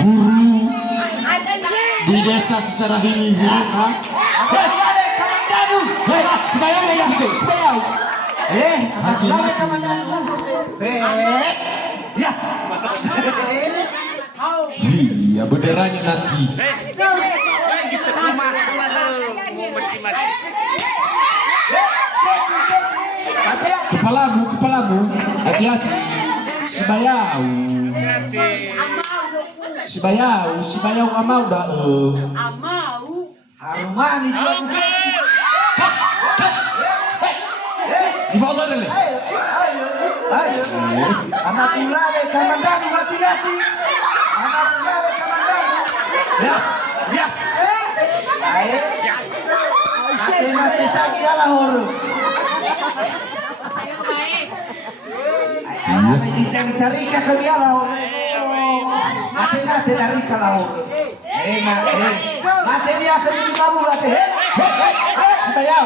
guru di desa Sesarahili Hurung. Hei, sebayang ya yang itu, sebayang. Haji ya. Iya, benderanya nanti. Kepalamu, hati-hati. Sibayau amau dah. Haruman itu. Di foto dulu. Ayo. Anak ulare kamandanu hati-hati. Anak ulare kamandanu. Ya. Ayo. Mati sakit ala horo. Ayo dicari-cari ke biara horo. Mati dari kalau. Mati dia sendiri kamu lah teh. Sibayau.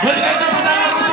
Berikan tepuk tangan untuk